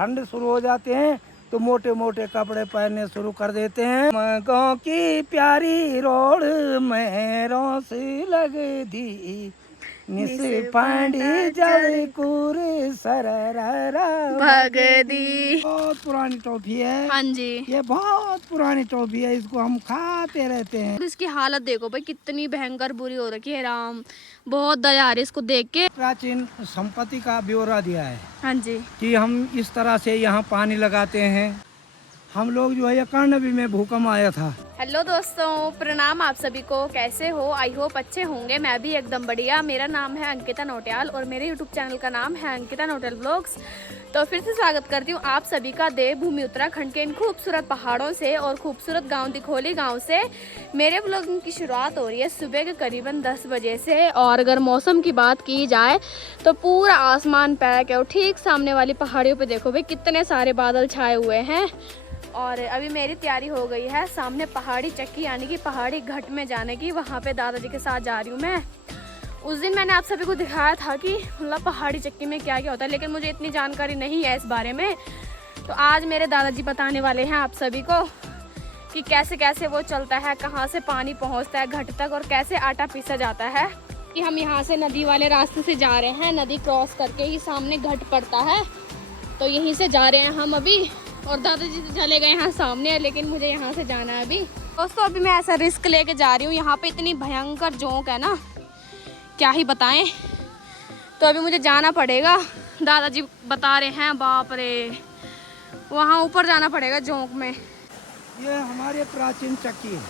ठंड शुरू हो जाते हैं तो मोटे मोटे कपड़े पहनने शुरू कर देते हैं। गाँव की प्यारी रोड में रोस लग दी निस पांडी जल कुर सररा भगदी। बहुत पुरानी टॉफी है। हाँ जी, ये बहुत पुरानी टॉफी है, इसको हम खाते रहते हैं। और इसकी हालत देखो भाई कितनी भयंकर बुरी हो रखी है। राम, बहुत दया आ रही है इसको देख के। प्राचीन संपत्ति का ब्यौरा दिया है हाँ जी, कि हम इस तरह से यहाँ पानी लगाते हैं। हम लोग जो है ये कर्णवी में भूकंप आया था। हेलो दोस्तों, प्रणाम आप सभी को। कैसे हो? आई होप अच्छे होंगे। मैं भी एकदम बढ़िया। मेरा नाम है अंकिता नौटियाल और मेरे यूट्यूब चैनल का नाम है अंकिता नौटियाल व्लॉग्स। तो फिर से स्वागत करती हूँ आप सभी का देवभूमि उत्तराखंड के इन खूबसूरत पहाड़ों से और खूबसूरत गांव दिखोली गांव से। मेरे व्लॉगिंग की शुरुआत हो रही है सुबह के करीबन 10 बजे से। और अगर मौसम की बात की जाए तो पूरा आसमान पैक है और ठीक सामने वाली पहाड़ियों पे देखो भाई कितने सारे बादल छाए हुए हैं। और अभी मेरी तैयारी हो गई है सामने पहाड़ी चक्की यानी कि पहाड़ी घाट में जाने की। वहाँ पे दादाजी के साथ जा रही हूँ मैं। उस दिन मैंने आप सभी को दिखाया था कि मतलब पहाड़ी चक्की में क्या क्या होता है, लेकिन मुझे इतनी जानकारी नहीं है इस बारे में। तो आज मेरे दादाजी बताने वाले हैं आप सभी को कि कैसे कैसे वो चलता है, कहाँ से पानी पहुँचता है घाट तक और कैसे आटा पीसा जाता है। कि हम यहाँ से नदी वाले रास्ते से जा रहे हैं, नदी क्रॉस करके ही सामने घाट पड़ता है, तो यहीं से जा रहे हैं हम अभी। और दादाजी तो चले गए यहाँ सामने, लेकिन मुझे यहाँ से जाना है अभी। दोस्तों अभी मैं ऐसा रिस्क लेके जा रही हूँ। यहाँ पे इतनी भयंकर जोंक है ना, क्या ही बताएं। तो अभी मुझे जाना पड़ेगा। दादाजी बता रहे हैं, बाप रे, वहाँ ऊपर जाना पड़ेगा जोंक में। ये हमारे प्राचीन चक्की है।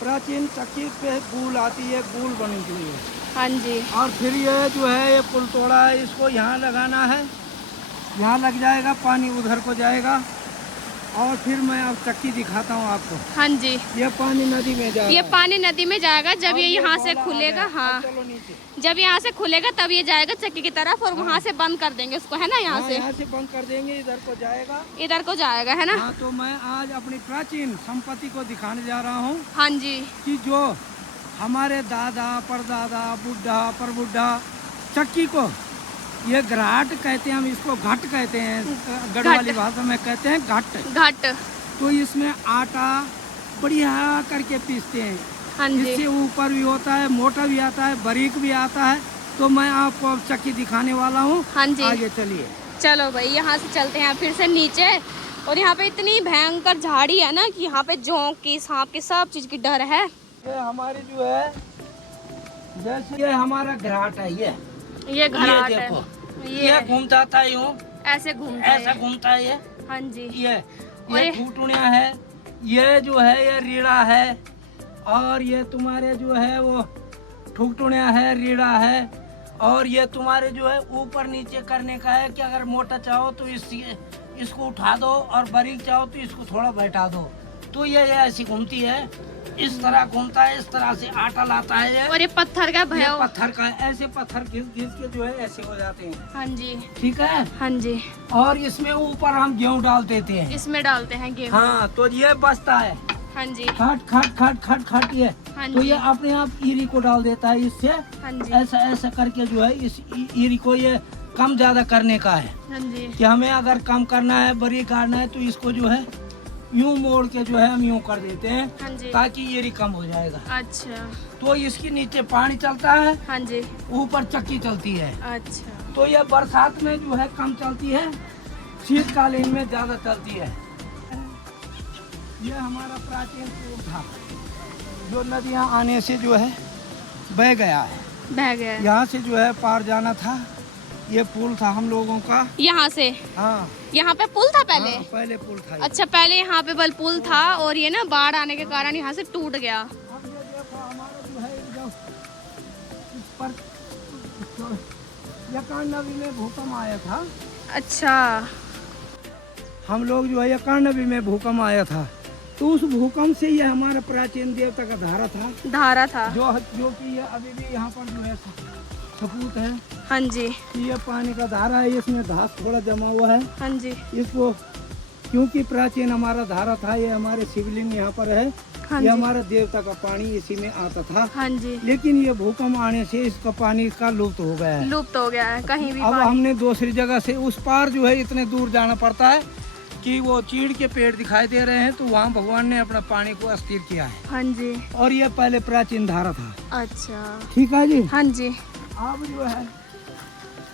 प्राचीन चक्की पे गूल आती है, गूल बनी हुई है। हाँ जी। और फिर ये जो है ये पुल तोड़ा है, इसको यहाँ लगाना है। यहाँ लग जाएगा, पानी उधर को जाएगा। और फिर मैं अब चक्की दिखाता हूँ आपको। हाँ जी, ये पानी नदी में जाएगा। ये पानी नदी में जाएगा जब ये यहाँ से खुलेगा। हाँ, चलो नीचे। जब यहाँ से खुलेगा तब ये जाएगा चक्की की तरफ और वहाँ से बंद कर देंगे उसको, है ना। यहाँ से यहाँ से बंद कर देंगे, इधर को जाएगा। इधर को जाएगा, है ना। हाँ, तो मैं आज अपनी प्राचीन संपत्ति को दिखाने जा रहा हूँ हाँ जी, कि जो हमारे दादा परदादा बुढ़ा परबुढ़ा चक्की को ये घाट कहते हैं, हम इसको घाट कहते हैं, गढ़वाली भाषा में कहते हैं घाट। घाट। तो इसमें आटा बढ़िया करके पीसते हैं। हाँ जी, इससे ऊपर भी होता है, मोटा भी आता है, बारीक भी आता है। तो मैं आपको अब चक्की दिखाने वाला हूँ। हाँ जी, आगे चलिए। चलो भाई, यहाँ से चलते हैं फिर से नीचे। और यहाँ पे इतनी भयंकर झाड़ी है ना कि यहाँ पे जोंक की, सांप की, सब चीज की डर है। ये हमारी जो है, जैसे ये हमारा घाट है, ये घाट है, देखो, ये घूमता था यूं, ऐसे घूमता है। ऐसा घूमता है ये। हाँ जी, ये ठूटुनिया है, ये जो है ये रीड़ा है। और ये तुम्हारे जो है वो ठुकटुनिया है, रीड़ा है। और ये तुम्हारे जो है ऊपर नीचे करने का है कि अगर मोटा चाहो तो इसको उठा दो और बारीक चाहो तो इसको थोड़ा बैठा दो। तो ये ऐसी घूमती है, इस तरह घूमता है, इस तरह से आटा लाता है ये। और ये पत्थर का भय, पत्थर का, ऐसे पत्थर घिस घिस के जो है ऐसे हो जाते हैं। हाँ जी, ठीक है। हाँ जी। और इसमें ऊपर हम गेहूँ डाल देते हैं। इसमें डालते हैं गेहूँ। हाँ, तो ये बचता है। हाँ जी, खट खट खट खट खट ये। हाँ तो जी। ये अपने आप ईरी को डाल देता है इससे। हाँ जी, ऐसा ऐसा करके जो है इस ईरी को ये कम ज्यादा करने का है। हाँ जी, कि हमें अगर कम करना है, बड़ी काटना है, तो इसको जो है यूं मोड़ के जो है हम यूं कर देते हैं। हाँ जी। ताकि ईरी कम हो जाएगा। अच्छा। तो इसके नीचे पानी चलता है, हाँ जी, ऊपर चक्की चलती है। अच्छा। तो ये बरसात में जो है कम चलती है, शीतकालीन में ज्यादा चलती है। ये हमारा प्राचीन पुल था जो नदियाँ आने से जो है बह गया है। बह गया। यहाँ से जो है पार जाना था, ये पुल था हम लोगों का। यहाँ से? हाँ, यहाँ पे पुल था पहले? हाँ, पहले पुल था। अच्छा, पहले यहाँ पे बल पुल था और ये ना बाढ़ आने के कारण यहाँ से टूट गया। अब ये देखो हमारा जो है जब इस पर ये कर्णवी में भूकंप आया था। अच्छा। हम लोग जो है ये कर्णवी में भूकंप आया था, तो उस भूकंप से ये हमारा प्राचीन देवता का धारा था। धारा था जो कि ये अभी भी यहाँ पर जो है सबूत है। हाँ जी, ये पानी का धारा है, इसमें घास थोड़ा जमा हुआ है। हाँ जी, इसको क्योंकि प्राचीन हमारा धारा था, ये हमारे शिवलिंग यहाँ पर है। हाँ ये जी। हमारा देवता का पानी इसी में आता था, हाँ जी। लेकिन ये भूकंप आने से इसका पानी का लुप्त हो गया है। लुप्त हो गया है कहीं भी अब पानी। हमने दूसरी जगह से उस पार जो है इतने दूर जाना पड़ता है कि वो चीड़ के पेड़ दिखाई दे रहे हैं, तो वहाँ भगवान ने अपना पानी को अस्थिर किया है। हाँ जी। और ये पहले प्राचीन धारा था। अच्छा। ठीक है जी। हाँ जी। अब जो है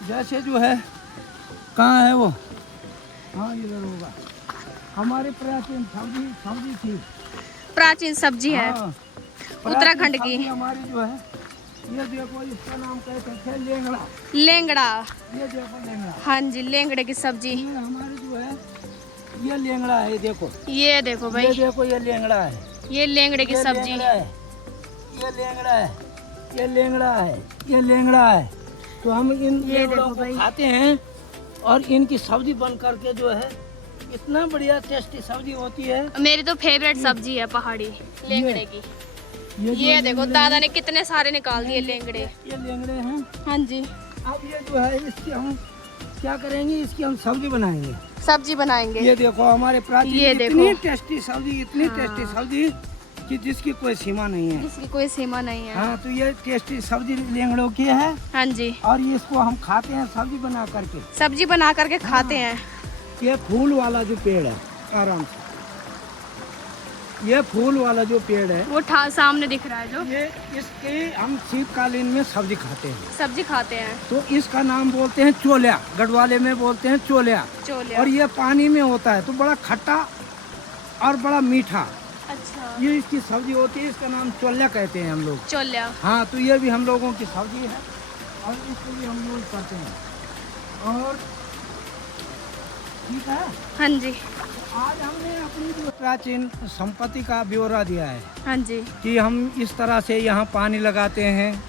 जैसे जो है कहाँ है वो, हाँ इधर होगा, हमारी प्राचीन सब्जी थी। प्राचीन सब्जी है हाँ, उत्तराखंड प्राचीन की। सब्जी हमारी जो है, ये देखो इसका नाम कहते थे लेंगड़ा। लेंगड़ा। ये देखो लेंगड़ा। हाँ जी, लेंगड़े की सब्जी। ये हमारी जो है ये लेंगड़ा है, देखो ये देखो भाई, ये देखो ये लेंगड़ा है, ये लेंगड़े की ये सब्जी। लेंगड़ा है, ये लेंगड़ा है, ये लेंगड़ा है, ये लेंगड़ा है। तो हम इन ये लेंगड़ों देखो को भाई। खाते हैं और इनकी सब्जी बन करके जो है इतना बढ़िया टेस्टी सब्जी होती है। मेरी तो फेवरेट सब्जी है पहाड़ी लेंगड़े की। जो ये देखो लेंगड़े दादा हैं, ने कितने सारे निकाल दिए लेंगड़े। ये लेंगड़े हैं। हाँ जी। अब ये जो है इसकी हम क्या करेंगे, इसकी हम सब्जी बनाएंगे। सब्जी बनाएंगे। ये देखो हमारे प्राचीन ये इतनी देखो। टेस्टी सब्जी, इतनी हाँ। टेस्टी सब्जी कि जिसकी कोई सीमा नहीं है। जिसकी कोई सीमा नहीं है। हाँ, तो ये टेस्टी सब्जी लेंगड़ों की है हाँ जी। और ये इसको हम खाते हैं सब्जी बना करके। सब्जी बना करके खाते हैं। ये फूल वाला जो पेड़ है, आराम से, ये फूल वाला जो पेड़ है, वो सामने दिख रहा है जो, ये इसके हम शीतकालीन में सब्जी खाते हैं। सब्जी खाते हैं। तो इसका नाम बोलते हैं चोलिया, गढ़वाले में बोलते हैं चोलिया। चोले। और ये पानी में होता है तो बड़ा खट्टा और बड़ा मीठा, अच्छा। ये इसकी सब्जी होती है। इसका नाम चोलिया कहते हैं हम लोग। चोलिया। हाँ, तो ये भी हम लोगों की सब्जी है और इसको भी हम यूज करते हैं। और ठीक है, हाँ जी। आज हमने अपनी जो प्राचीन संपत्ति का ब्यौरा दिया है हाँ जी। कि हम इस तरह से यहाँ पानी लगाते हैं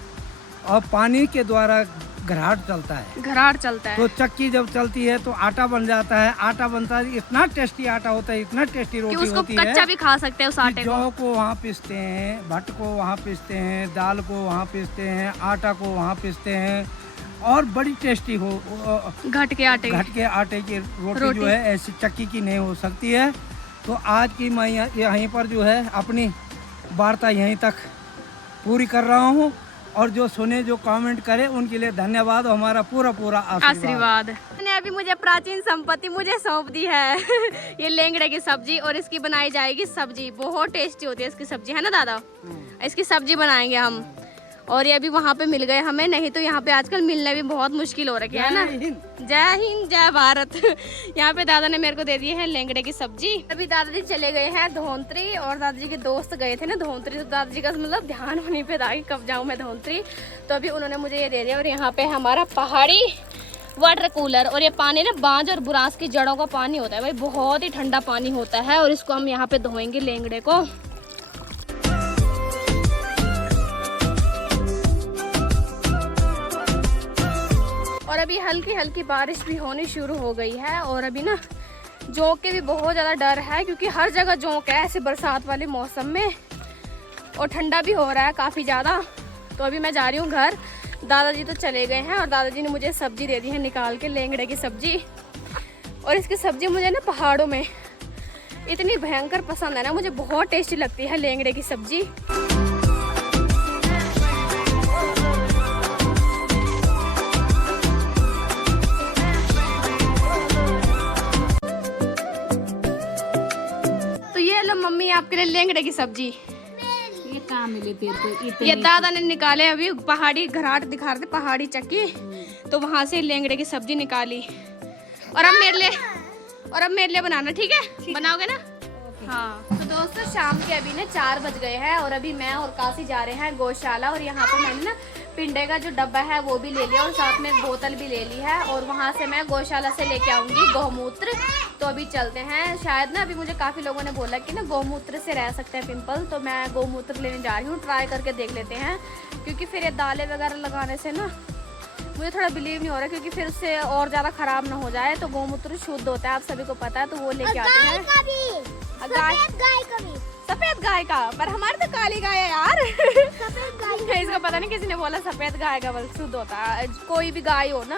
और पानी के द्वारा घराट चलता है। घराट चलता है। तो चक्की जब चलती है तो आटा बन जाता है। आटा बनता है, इतना टेस्टी आटा होता है, इतना टेस्टी कि रोटी उसको होती है। कच्चा भी खा सकते हैं उस आटे को। जौ को वहाँ पीसते हैं, भट्ट को वहाँ पीसते हैं, दाल को वहाँ पीसते हैं, आटा को वहाँ पीसते हैं और बड़ी टेस्टी हो घट के आटे। घट के आटे की रोटी जो है ऐसी चक्की की नहीं हो सकती है। तो आज की मैं यहीं पर जो है अपनी वार्ता यहीं तक पूरी कर रहा हूँ और जो सुने, जो कमेंट करे उनके लिए धन्यवाद और हमारा पूरा पूरा आशीर्वाद। मैंने अभी मुझे प्राचीन संपत्ति मुझे सौंप दी है ये लेंगड़े की सब्जी, और इसकी बनाई जाएगी सब्जी। बहुत टेस्टी होती है इसकी सब्जी, है ना दादा? इसकी सब्जी बनाएंगे हम। और ये अभी वहाँ पे मिल गए हमें, नहीं तो यहाँ पे आजकल मिलने भी बहुत मुश्किल हो रखी है ना। जय हिंद जय भारत। यहाँ पे दादा ने मेरे को दे दी है लेंगड़े की सब्जी। अभी दादाजी चले गए हैं धोंतरी और दादाजी के दोस्त गए थे ना धोंतरी, तो दादाजी का मतलब ध्यान होने पे था कि कब जाऊँ मैं धोंतरी, तो अभी उन्होंने मुझे ये दे दिया। और यहाँ पे हमारा पहाड़ी वाटर कूलर, और ये पानी ना बांज और बुरांस की जड़ों का पानी होता है भाई, बहुत ही ठंडा पानी होता है। और इसको हम यहाँ पे धोएंगे लेंगड़े को। और अभी हल्की हल्की बारिश भी होनी शुरू हो गई है। और अभी ना जोंक के भी बहुत ज़्यादा डर है, क्योंकि हर जगह जोंक है ऐसे बरसात वाले मौसम में, और ठंडा भी हो रहा है काफ़ी ज़्यादा। तो अभी मैं जा रही हूँ घर। दादाजी तो चले गए हैं और दादाजी ने मुझे सब्जी दे दी है निकाल के, लेंगड़े की सब्जी। और इसकी सब्जी मुझे ना पहाड़ों में इतनी भयंकर पसंद है ना, मुझे बहुत टेस्टी लगती है लेंगड़े की सब्जी। मम्मी आपके लिए लेंगड़े की सब्जी। ये कहाँ मिले तेरे को? ये दादा ने निकाले अभी, पहाड़ी घराट दिखा रहे थे, पहाड़ी चक्की, तो वहाँ से लेंगड़े की सब्जी निकाली। और अब मेरे लिए बनाना, ठीक है? बनाओगे ना? हाँ। तो दोस्तों शाम के अभी ना 4 बज गए हैं और अभी मैं और काशी जा रहे हैं गौशाला। और यहाँ पे मैंने ना पिंडे का जो डब्बा है वो भी ले लिया और साथ में बोतल भी ले ली है। और वहाँ से मैं गौशाला से लेके आऊँगी गौमूत्र। तो अभी चलते हैं। शायद ना अभी मुझे काफ़ी लोगों ने बोला कि ना गौमूत्र से रह सकते हैं पिंपल, तो मैं गौमूत्र लेने जा रही हूँ। ट्राई करके देख लेते हैं, क्योंकि फिर ये दालें वगैरह लगाने से ना मुझे थोड़ा बिलीव नहीं हो रहा, क्योंकि फिर उससे और ज़्यादा ख़राब ना हो जाए। तो गौमूत्र शुद्ध होता है, आप सभी को पता है, तो वो लेके आते हैं। सफेद गाय का, पर हमारे तो काली गाय है यार। इसको पता नहीं, किसी ने बोला सफेद गाय का बल शुद्ध होता है। कोई भी गाय हो ना,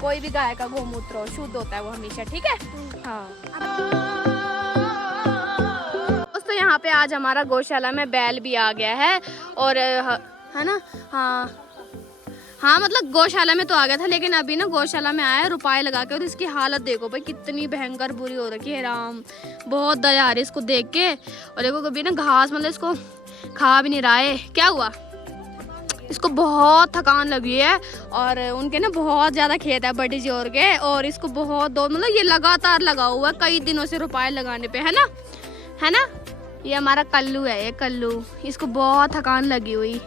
कोई भी गाय का गौमूत्र हो, शुद्ध होता है वो हमेशा, ठीक है? हाँ। दोस्तों यहाँ पे आज हमारा गौशाला में बैल भी आ गया है और है ना। हाँ मतलब गौशाला में तो आ गया था, लेकिन अभी ना गौशाला में आया रुपए लगा के और इसकी हालत देखो भाई कितनी भयंकर बुरी हो रखी है। राम बहुत दया आ रही है इसको देख के। और देखो कभी ना घास मतलब इसको खा भी नहीं रहा है। क्या हुआ इसको बहुत थकान लगी है और उनके ना बहुत ज़्यादा खेत है बड़ी जोर के और इसको बहुत दो मतलब ये लगातार लगा हुआ है कई दिनों से रुपए लगाने पे, है ना। ये हमारा कल्लू है, ये कल्लू, इसको बहुत थकान लगी हुई।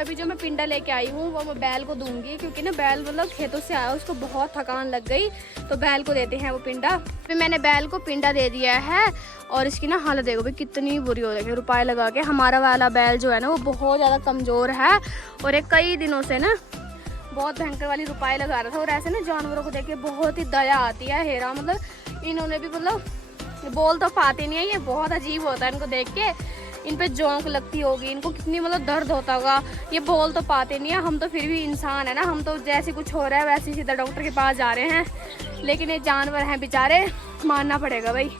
अभी जो मैं पिंडा लेके आई हूँ वो मैं बैल को दूंगी क्योंकि ना बैल मतलब खेतों से आया उसको बहुत थकान लग गई तो बैल को देते हैं वो पिंडा। फिर मैंने बैल को पिंडा दे दिया है और इसकी ना हालत देखो भाई कितनी बुरी हो रही है रुपए लगा के। हमारा वाला बैल जो है ना वो बहुत ज़्यादा कमज़ोर है और एक कई दिनों से ना बहुत भयंकर वाली रुपए लगा रहा था। और ऐसे ना जानवरों को देख के बहुत ही दया आती है। हेरा मतलब इन्होंने भी मतलब बोल तो पाते नहीं है, ये बहुत अजीब होता है इनको देख के। इन पे जोंक लगती होगी, इनको कितनी मतलब दर्द होता होगा। ये बोल तो पाते नहीं है, हम तो फिर भी इंसान है ना, हम तो जैसे कुछ हो रहा है वैसे सीधा डॉक्टर के पास जा रहे हैं। लेकिन ये जानवर हैं बेचारे, मानना पड़ेगा भाई।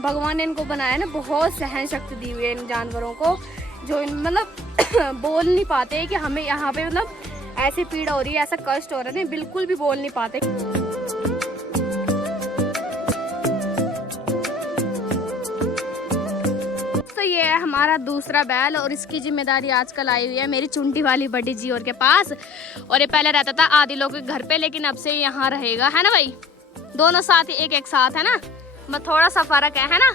भगवान ने इनको बनाया ना, बहुत सहन शक्ति दी हुई है इन जानवरों को जो मतलब बोल नहीं पाते कि हमें यहाँ पे मतलब ऐसी पीड़ा हो रही है, ऐसा कष्ट हो रहा है, नहीं बिल्कुल भी बोल नहीं पाते। तो ये है हमारा दूसरा बैल और इसकी जिम्मेदारी आजकल आई हुई है मेरी चुंटी वाली बड़ी जी और के पास। और ये पहले रहता था आदि लोग के घर पे, लेकिन अब से यहाँ रहेगा, है ना भाई। दोनों साथ ही एक साथ है ना, बस थोड़ा सा फर्क है ना।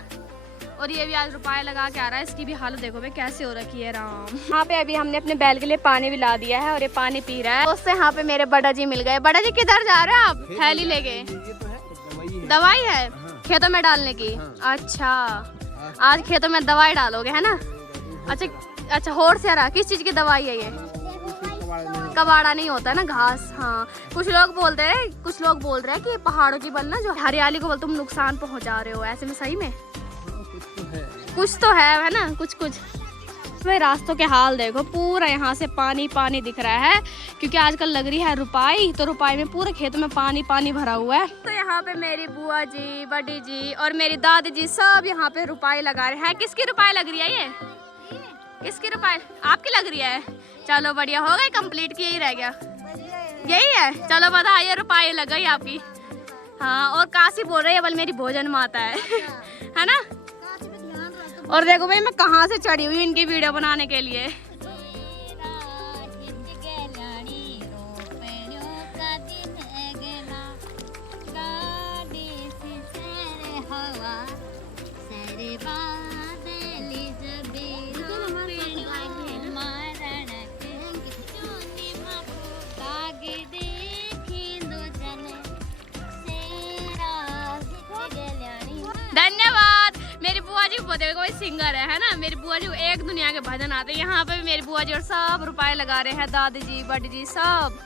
और ये भी आज रुपए लगा के आ रहा है, इसकी भी हालत देखो भाई कैसे हो रखी है। राम यहाँ पे अभी हमने अपने बैल के लिए पानी भी ला दिया है और ये पानी पी रहा है। उससे यहाँ पे मेरे बड़ा जी मिल गए। बड़ा जी किधर जा रहे हो आप? थैली लेके? दवाई है खेतों में डालने की। अच्छा आज खेतों में दवाई डालोगे है ना। अच्छा होर से आ रहा, किस चीज की दवाई है ये? कबाड़ा नहीं होता है ना, घास। हाँ कुछ लोग बोल रहे हैं कि पहाड़ों की बल ना जो हरियाली को बोल तुम नुकसान पहुंचा रहे हो, ऐसे में सही में कुछ तो है ना कुछ। भाई रास्तों के हाल देखो, पूरा यहाँ से पानी पानी दिख रहा है क्योंकि आजकल लग रही है रुपाई, तो रुपाई में पूरे खेतों में पानी पानी भरा हुआ है। तो यहाँ पे मेरी बुआ जी, बड़ी जी और मेरी दादी जी सब यहाँ पे रुपाई लगा रहे हैं। किसकी रुपाई लग रही है ये? किसकी रुपाई? आपकी लग रही है। चलो बढ़िया हो गई, कंप्लीट की यही रह गया, यही है। चलो बधाई, रुपाई लग गई आपकी। हाँ और काशी बोल रही है बल मेरी भोजन माता है ना। और देखो भाई मैं कहाँ से चढ़ी हुई इनकी वीडियो बनाने के लिए। धन्यवाद। मेरी बुआ जी कोई सिंगर है ना, मेरी बुआ जी एक दुनिया के भजन आते हैं। यहाँ पे भी मेरी बुआ जी और सब रुपए लगा रहे हैं, दादी जी बड़ी जी सब।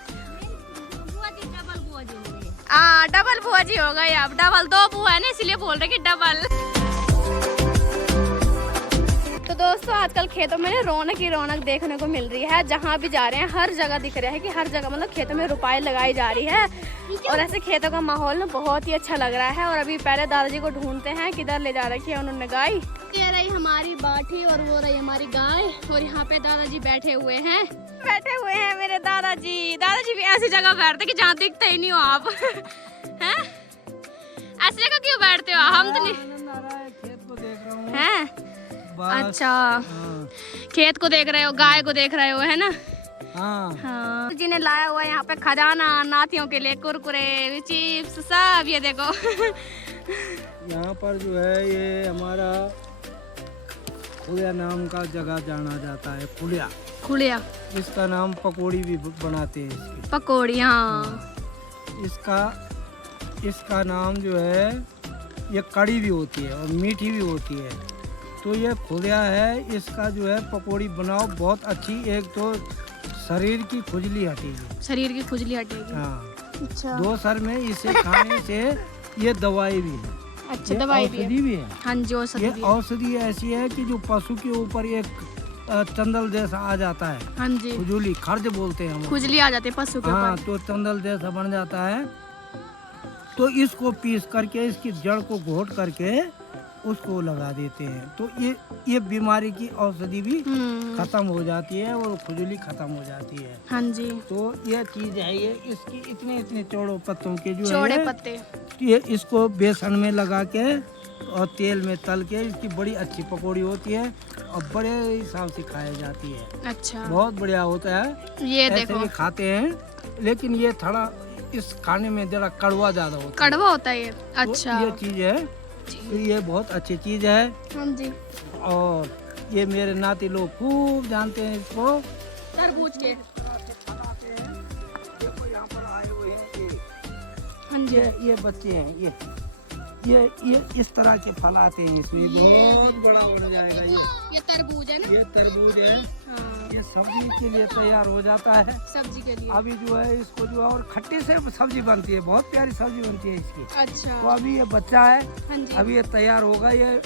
डबल बुआ जी हो गई अब, डबल दो बुआ है ना इसलिए बोल रहे कि डबल। तो दोस्तों आजकल खेतों में रौनक ही रौनक देखने को मिल रही है। जहाँ भी जा रहे हैं हर जगह दिख रहा है कि हर जगह मतलब खेतों में रुपए लगाई जा रही है और ऐसे खेतों का माहौल ना बहुत ही अच्छा लग रहा है। और अभी पहले दादाजी को ढूंढते हैं किधर ले जा रखी है उन्होंने गाय। ये रही हमारी बाठी और वो रही हमारी गाय और यहाँ पे दादाजी बैठे हुए हैं मेरे दादाजी। दादाजी भी ऐसी जगह बैठते कि जहाँ दिखते ही नहीं हो आप। हैं ऐसी जगह क्यों बैठते हो? हम तो नहीं खेत को देख रहा हूँ। हैं अच्छा खेत को देख रहे हो, गाय को देख रहे हो, है ना। हाँ जी ने लाया हुआ है यहाँ पे खजाना नातियों के लिए, कुरकुरे चिप्स सब। ये देखो यहाँ पर जो है ये हमारा खुलिया नाम का जगह जाना जाता है। खुलिया इसका नाम पकौड़ी भी बनाते हैं इसकी। पकौड़ी हाँ। इसका नाम जो है ये कड़ी भी होती है और मीठी भी होती है। तो ये खुलिया है, इसका जो है पकौड़ी बनाओ बहुत अच्छी। एक तो शरीर की खुजली हटेगी। हाँ अच्छा। 2 सर में इसे खाने से ये दवाई भी है। अच्छा दवाई भी है। हाँ जी ये औषधि ऐसी है कि जो पशु के ऊपर एक चंदल जैसा आ जाता है। हाँ जी खुजली खर्ज बोलते हैं हम, खुजली आ जाती है पशु के ऊपर। हाँ तो चंदल जैसा बन जाता है। तो इसको पीस करके इसकी जड़ को घोट करके उसको लगा देते हैं, तो ये बीमारी की औषधि भी खत्म हो जाती है और खुजली खत्म हो जाती है। हाँ जी, तो ये चीज है, ये इसकी इतने इतने चौड़े पत्तों के जो चौड़े है पत्ते। ये इसको बेसन में लगा के और तेल में तल के इसकी बड़ी अच्छी पकौड़ी होती है और बड़े हिसाब से खाई जाती है। अच्छा, बहुत बढ़िया होता है। ये ऐसे देखो भी खाते हैं, लेकिन ये थोड़ा इस खाने में जरा कड़वा ज्यादा होता है। कड़वा होता है ये। तो अच्छा, ये चीज है, तो ये बहुत अच्छी चीज है हाँ जी। और ये मेरे नाती लोग खूब जानते हैं इसको। तरबूज के, देखो यहाँ पर आए हुए हैं हाँ जी, ये बच्चे हैं, ये इस तरह के फल आते हैं, इसमें बहुत बड़ा बन जाएगा। ये तरबूज है ना? ये तरबूज है, हाँ, ये सब्जी के लिए तैयार हो जाता है। सब्जी के लिए। अभी जो है इसको जो है और खट्टे से सब्जी बनती है, बहुत प्यारी सब्जी बनती है इसकी। अच्छा, तो अभी ये बच्चा है, हाँ जी, अभी ये तैयार होगा, ये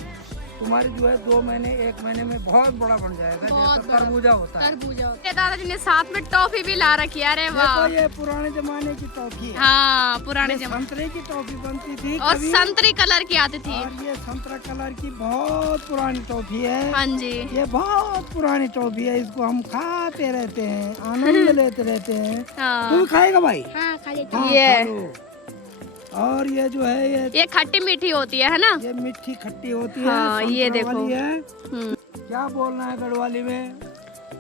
तुम्हारी जो है 2 महीने 1 महीने में बहुत बड़ा बन जाएगा, बहुत जैसा बड़ा। तरबूजा होता है। तरबूजा। ये दादाजी ने साथ में टॉफी भी ला रखी है। अरे वाह, देखो ये पुराने जमाने की टॉफी है। हाँ, पुराने ये जमाने संतरे की टॉफी बनती थी और कभी, संतरी कलर की आती थी। और ये संतरा कलर की बहुत पुरानी टॉफी है। हाँ जी, ये बहुत पुरानी टॉफी है, इसको हम खाते रहते हैं, आनंद लेते रहते हैं। तू हाँ, भी खाएगा भाई? हाँ खा लेते हाँ, ये। खा लो। और ये जो है ये खट्टी मीठी होती है ना? ये मीठी खट्टी होती हाँ, है, ये संतरा देखो। वाली है। हम्म, क्या बोलना है गढ़वाली में?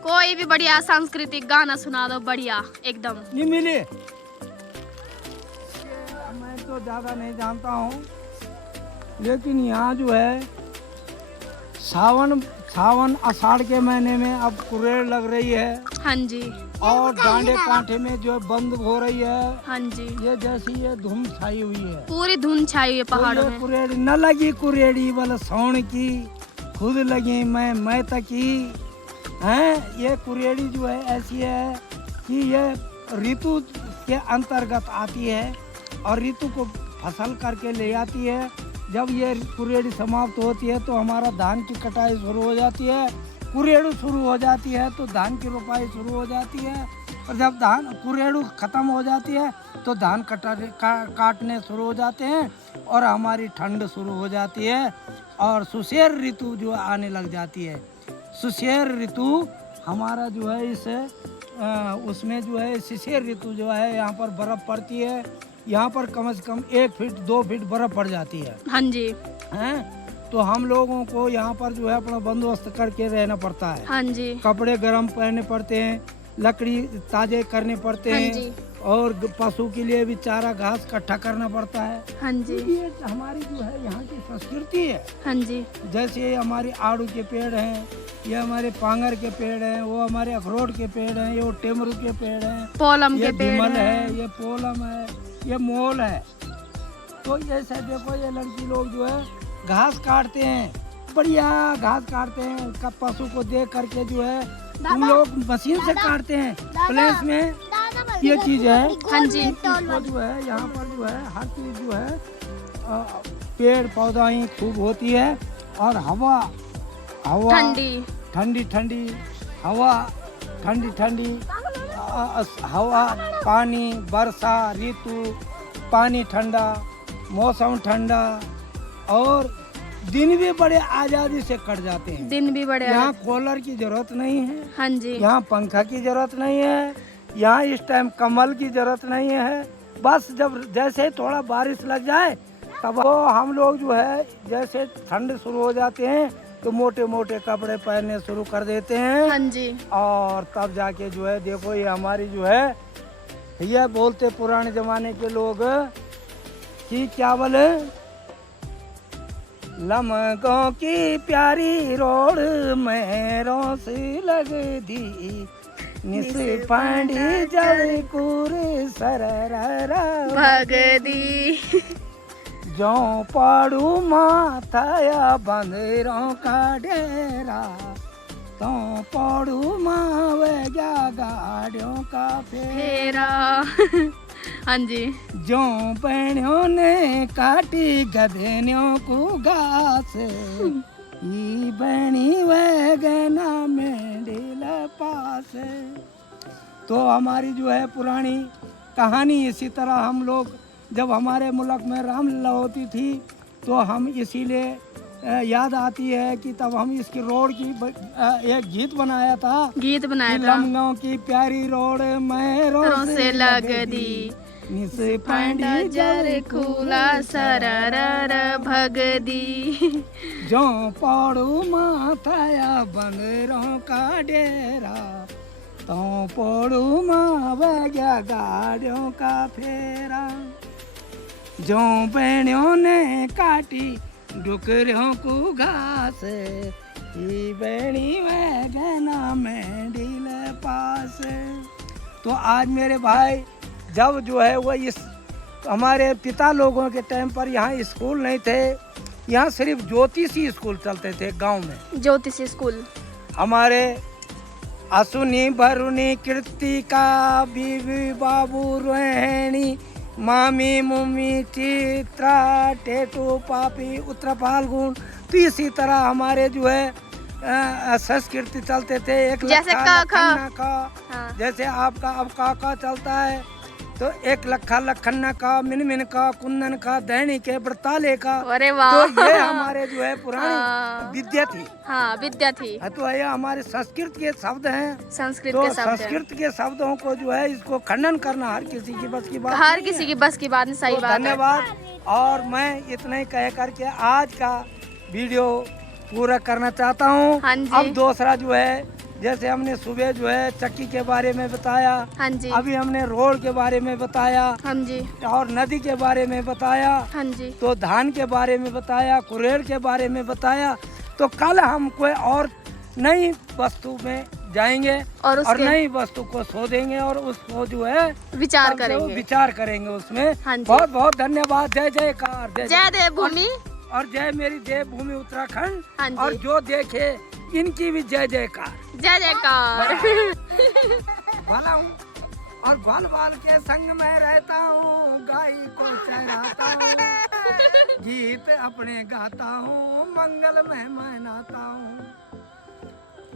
कोई भी बढ़िया सांस्कृतिक गाना सुना दो, बढ़िया एकदम। नहीं मिले, मैं तो ज्यादा नहीं जानता हूँ, लेकिन यहाँ जो है सावन आषाढ़ के महीने में अब कुरेर लग रही है हाँ जी, और डांडे कांठे में जो है बंद हो रही है। हाँ जी, ये जैसी ये धूम छाई हुई है, पूरी धुंध छाई हुई है पहाड़ों में। कुरेड़ी न लगी, कुरेड़ी वाला सौण की खुद लगी मैं तकी हैं। ये कुरेड़ी जो है ऐसी है कि ये ऋतु के अंतर्गत आती है और ऋतु को फसल करके ले आती है। जब ये कुरेड़ी समाप्त होती है तो हमारा धान की कटाई शुरू हो जाती है, कुरेड़ू शुरू हो जाती है तो धान की रोपाई शुरू हो जाती है, और जब धान कुरेड़ू खत्म हो जाती है तो धान काटने शुरू हो जाते हैं और हमारी ठंड शुरू हो जाती है और सुशेर ऋतु जो आने लग जाती है। सुशेर ऋतु हमारा जो है इस उसमें जो है शिशिर ऋतु जो है, यहाँ पर बर्फ़ पड़ती है, यहाँ पर कम से कम 1 फीट 2 फीट बर्फ़ पड़ जाती है। हाँ जी, हैं, तो हम लोगों को यहाँ पर जो है अपना बंदोबस्त करके रहना पड़ता है। हाँ जी, कपड़े गर्म पहनने पड़ते हैं, लकड़ी ताजे करने पड़ते हाँ हैं जी, और पशु के लिए भी चारा घास इकट्ठा करना पड़ता है। हाँ जी, ये हमारी जो है यहाँ की संस्कृति है। हाँ जी, जैसे हमारे आड़ू के पेड़ हैं, ये हमारे पांगर के पेड़ हैं, वो हमारे अखरोट के पेड़ हैं, ये वो टेमरू के पेड़ हैं, पोलम ये के पेड़ बिमल है। है, ये पोलम है, ये मोल है। तो ऐसे देखो ये लड़की लोग जो है घास काटते हैं, बढ़िया घास काटते हैं। पशु को देख करके जो है तुम लोग मशीन से काटते हैं प्लेस में, ये चीज है। हाँ जी, इसको जो है यहाँ पर जो है हर चीज जो है पेड़ पौधा ही खूब होती है और हवा ठंडी, ठंडी ठंडी हवा, ठंडी ठंडी हवा, पानी, वर्षा ऋतु, पानी ठंडा, मौसम ठंडा और दिन भी बड़े आज़ादी से कट जाते हैं। दिन भी बड़े। यहाँ कूलर की जरूरत नहीं है, हाँ जी, यहाँ पंखा की जरूरत नहीं है, यहाँ इस टाइम कम्बल की जरूरत नहीं है। बस जब जैसे थोड़ा बारिश लग जाए तब तो हम लोग जो है जैसे ठंड शुरू हो जाते हैं तो मोटे मोटे कपड़े पहनने शुरू कर देते हैं। हाँ जी, और तब जाके जो है देखो ये हमारी जो है, ये बोलते पुराने जमाने के लोग कि क्या बोले, लमकों की प्यारी रोड में रोस लग दी, निस पांडी जल कुर सररा भगदी। जो पाड़ू माथाया बंदरों का डेरा, तो पाड़ू मावे जा गाड़ियों का फेरा। फेरा। हाँ जी, जो बहनों ने काटी गधेनियों को घास, ई बहनी वैगना में ढीला पास। तो हमारी जो है पुरानी कहानी इसी तरह हम लोग जब हमारे मुल्क में रामलीला होती थी तो हम इसीलिए याद आती है कि तब हम इसकी रोड की एक गीत बनाया था। गीत बनाया था, लमगांव की प्यारी रोड मैरों से लग दी, निस पांडा जर खुला सरर भग दी। जो पड़ू माथाया बंदरों का डेरा, तो पड़ू माँ बग्या गाड़ियों का फेरा। जो बेड़ियों ने काटी डुकरियों को घास, ये बेड़ी में गना में ढील पास। तो आज मेरे भाई जब जो है वो इस हमारे पिता लोगों के टाइम पर यहाँ स्कूल नहीं थे, यहाँ सिर्फ ज्योतिषी स्कूल चलते थे गांव में। ज्योतिषी स्कूल हमारे असुनी भरुनी कृतिका बीबी बाबू रोहिणी मामी मम्मी चित्रा टेटू पापी उत्तर फाल्गुन, तो इसी तरह हमारे जो है संस्कृति चलते थे। एक जैसे लखा का लखन्ना का, जैसे आपका अब काका चलता है, तो एक लखा लखन्ना का, मिन का, कुंदन का, दैनी के, व्रताले का। अरे वाह, तो ये हमारे जो है पुरानी विद्या थी। हाँ विद्या थी। तो ये हमारे संस्कृत के शब्द हैं। संस्कृत तो के शब्द हैं। संस्कृत के शब्दों को जो है इसको खंडन करना हर किसी की बस की बात हर नहीं किसी है। की बस की बात नहीं, सही तो बात है। धन्यवाद। और मैं इतना ही कह करके आज का वीडियो पूरा करना चाहता हूँ। हाँ जी। अब दूसरा जो है, जैसे हमने सुबह जो है चक्की के बारे में बताया, हाँ जी, अभी हमने रोड के बारे में बताया, हाँ जी, और नदी के बारे में बताया, हाँ जी, तो धान के बारे में बताया, कुरेर के बारे में बताया। तो कल हम कोई और नई वस्तु में जाएंगे और नई वस्तु को शोधेंगे और उसको जो है विचार करेंगे, विचार करेंगे उसमें। हाँ जी। बहुत बहुत धन्यवाद। जय जयकार। जय देवभूमि और जय मेरी देवभूमि उत्तराखंड। हाँ जी। और जो देखे इनकी भी जय जयकार। जय जयकार। भला हूँ और ग्वाल बाल के संग में रहता हूँ, गाय को चराता हूँ, गीत अपने गाता हूँ, मंगल में मनाता हूँ।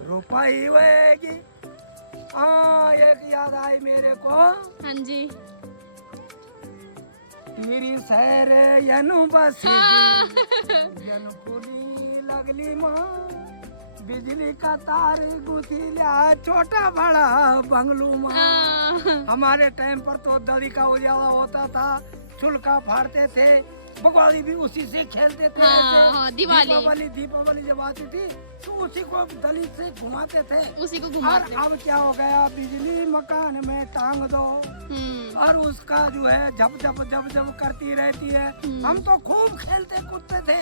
रुपाई होएगी एक याद आई मेरे को। हाँ जी, मेरी शहर यनु बसी यनु पूरी लगली माँ, बिजली का तार गुथीला छोटा बड़ा बंगलू माँ। हमारे टाइम पर तो दली का उजाला होता था, चुलका फाड़ते थे, बगवाली भी उसी से खेलते थे। दीपावली जब आती थी तो उसी को दली से घुमाते थे, उसी को और अब क्या हो गया, बिजली मकान में टांग दो और उसका जो है झप झप झप झप करती रहती है। हम तो खूब खेलते कूदते थे।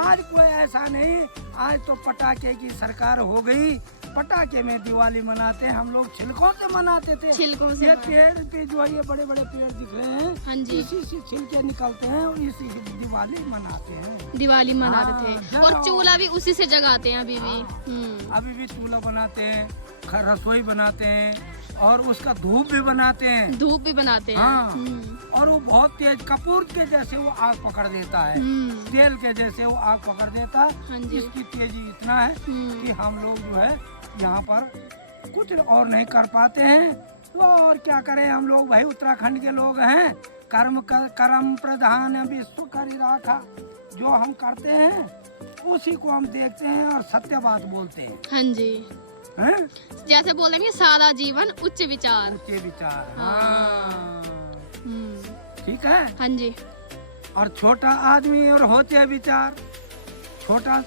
आज कोई ऐसा नहीं, आज तो पटाखे की सरकार हो गई, पटाखे में दिवाली मनाते हैं। हम लोग छिलकों से मनाते थे। छिलकों से ये पेड़ पे जो है ये बड़े बड़े पेड़ दिख रहे हैं, हाँ जी, इसी से छिलके निकलते हैं और इसी की दिवाली मनाते हैं। दिवाली मनाते थे और चूल्हा भी उसी से जगाते हैं अभी भी। अभी भी चूल्हा बनाते हैं, रसोई बनाते हैं और उसका धूप भी बनाते हैं। धूप भी बनाते हैं। हाँ। और वो बहुत तेज कपूर के जैसे वो आग पकड़ देता है, तेल के जैसे वो आग पकड़ देता है। हाँ जी। इसकी तेजी इतना है कि हम लोग जो है यहाँ पर कुछ और नहीं कर पाते हैं। तो और क्या करें, हम लोग भाई उत्तराखंड के लोग हैं, कर्म प्रधान विश्व करी राखा। जो हम करते हैं उसी को हम देखते हैं और सत्य बात बोलते हैं। हाँ जी, हैं? जैसे बोलेंगे सादा जीवन उच्च विचार। उच्च विचार। हाँ। ठीक है। हाँ जी। और छोटा आदमी और होते विचार, छोटा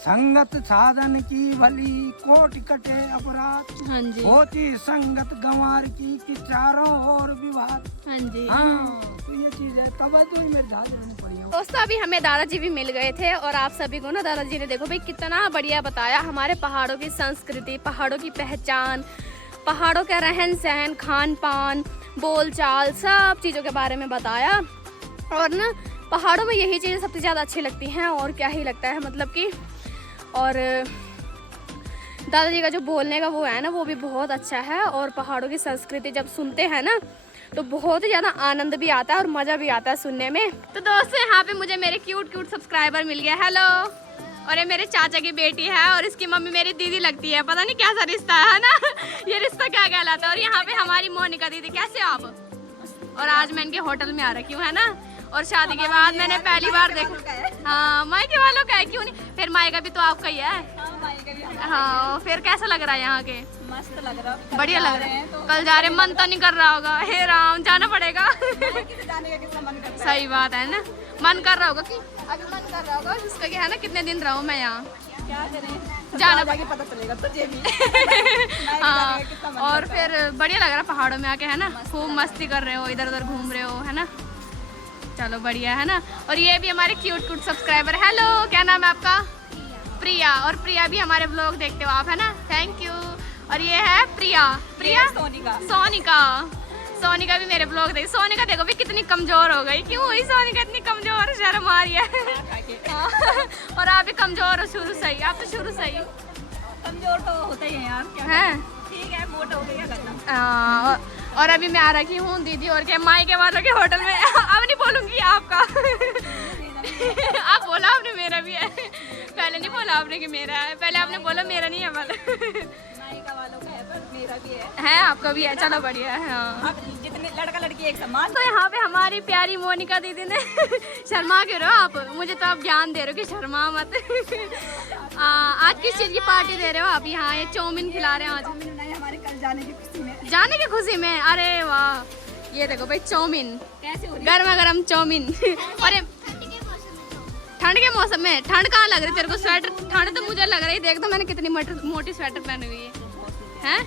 संगत साधन की भली कोट कटे अपराध। हाँ जी। होती संगत गंवार की कि चारों ओर विवाद। हाँ जी। हाँ, तो ये चीज है, तब तो ही मेरे ध्यान में पड़ी हो। दोस्तों अभी हमें दादाजी भी मिल गए थे और आप सभी को ना दादाजी ने देखो भाई कितना बढ़िया बताया हमारे पहाड़ों की संस्कृति, पहाड़ों की पहचान, पहाड़ों का रहन सहन, खान पान, बोल चाल, सब चीज़ों के बारे में बताया। और ना पहाड़ों में यही चीज़ें सबसे ज़्यादा अच्छी लगती हैं और क्या ही लगता है, मतलब कि और दादाजी का जो बोलने का वो है ना वो भी बहुत अच्छा है। और पहाड़ों की संस्कृति जब सुनते हैं ना तो बहुत ही ज़्यादा आनंद भी आता है और मज़ा भी आता है सुनने में। तो दोस्तों यहाँ पे मुझे मेरे क्यूट सब्सक्राइबर मिल गया। हेलो। और ये मेरे चाचा की बेटी है और इसकी मम्मी मेरी दीदी लगती है, पता नहीं कैसा रिश्ता है ना ये रिश्ता क्या कहलाता है। और यहाँ पे हमारी मोनिका दीदी, कैसे हो आप? और आज मैं इनके होटल में आ रखी हूँ, है ना। और शादी के बाद मैंने पहली बार देखा। हाँ मायके वालों का है, क्यों नहीं, फिर मायका भी तो आपका ही है। हाँ फिर कैसा लग रहा है यहाँ के? मस्त लग रहा है, बढ़िया लग रहा है। कल जा रहे, मन तो नहीं कर रहा होगा? हे राम, जाना पड़ेगा। जाने का कितना मन करता सही बात है ना, मन कर रहा होगा कि अभी मन कर रहा होगा जिसका क्या है ना, कितने दिन रहूं मैं यहाँ, है, क्या करें, जाना जाके पता चलेगा तुझे भी। हाँ और फिर बढ़िया लग रहा है पहाड़ों में आके, है ना, खूब मस्ती कर रहे हो, इधर उधर घूम रहे हो, है ना, चलो बढ़िया है ना। और ये भी हमारे क्यूट सब्सक्राइबर। हेलो, क्या नाम है आपका? प्रिया। और प्रिया भी हमारे ब्लॉग देखते हो आप, है ना, थैंक यू। और ये है प्रिया सोनिका भी मेरे ब्लॉग देख। सोनिका देखो भी कितनी कमजोर हो गई, क्यों हुई सोनिका इतनी कमजोर? शर्म आ रही है। और आप भी कमजोर हो शुरू से ही, आप तो शुरू से ही कमजोर तो होता ही है यार, क्या हैं। ठीक है, मोटा हो गया करना। और अभी मैं आ रखी हूँ दीदी और क्या मायके वालों के होटल में। अब नहीं बोलूंगी आपका। आप बोला आपने मेरा भी है, पहले नहीं बोला आपने कि मेरा है, पहले आपने बोला मेरा नहीं है। मायका वालों का है पर मेरा भी है आपका भी है, चलो बढ़िया है। हाँ अब जितने लड़का लड़की एक समान। तो यहाँ पे हमारी प्यारी मोनिका दीदी ने शर्मा क्यों रहे हो आप? मुझे तो आप ज्ञान दे रहे हो कि शर्मा मत। आज किस चीज़ की पार्टी दे रहे हो आप यहाँ? ये चाउमीन खिला रहे हैं आज हमारे कल जाने की खुशी में। जाने की खुशी में? अरे वाह, ये देखो भाई चाउमीन, कैसे हो रही गर्मा गर्म चाउमीन। और ठंड के मौसम में, ठंड कहाँ लग रही तेरे को? स्वेटर ठंड तो मुझे लग रही, देख तो मैंने कितनी मोटी स्वेटर पहनी हुई है। हैं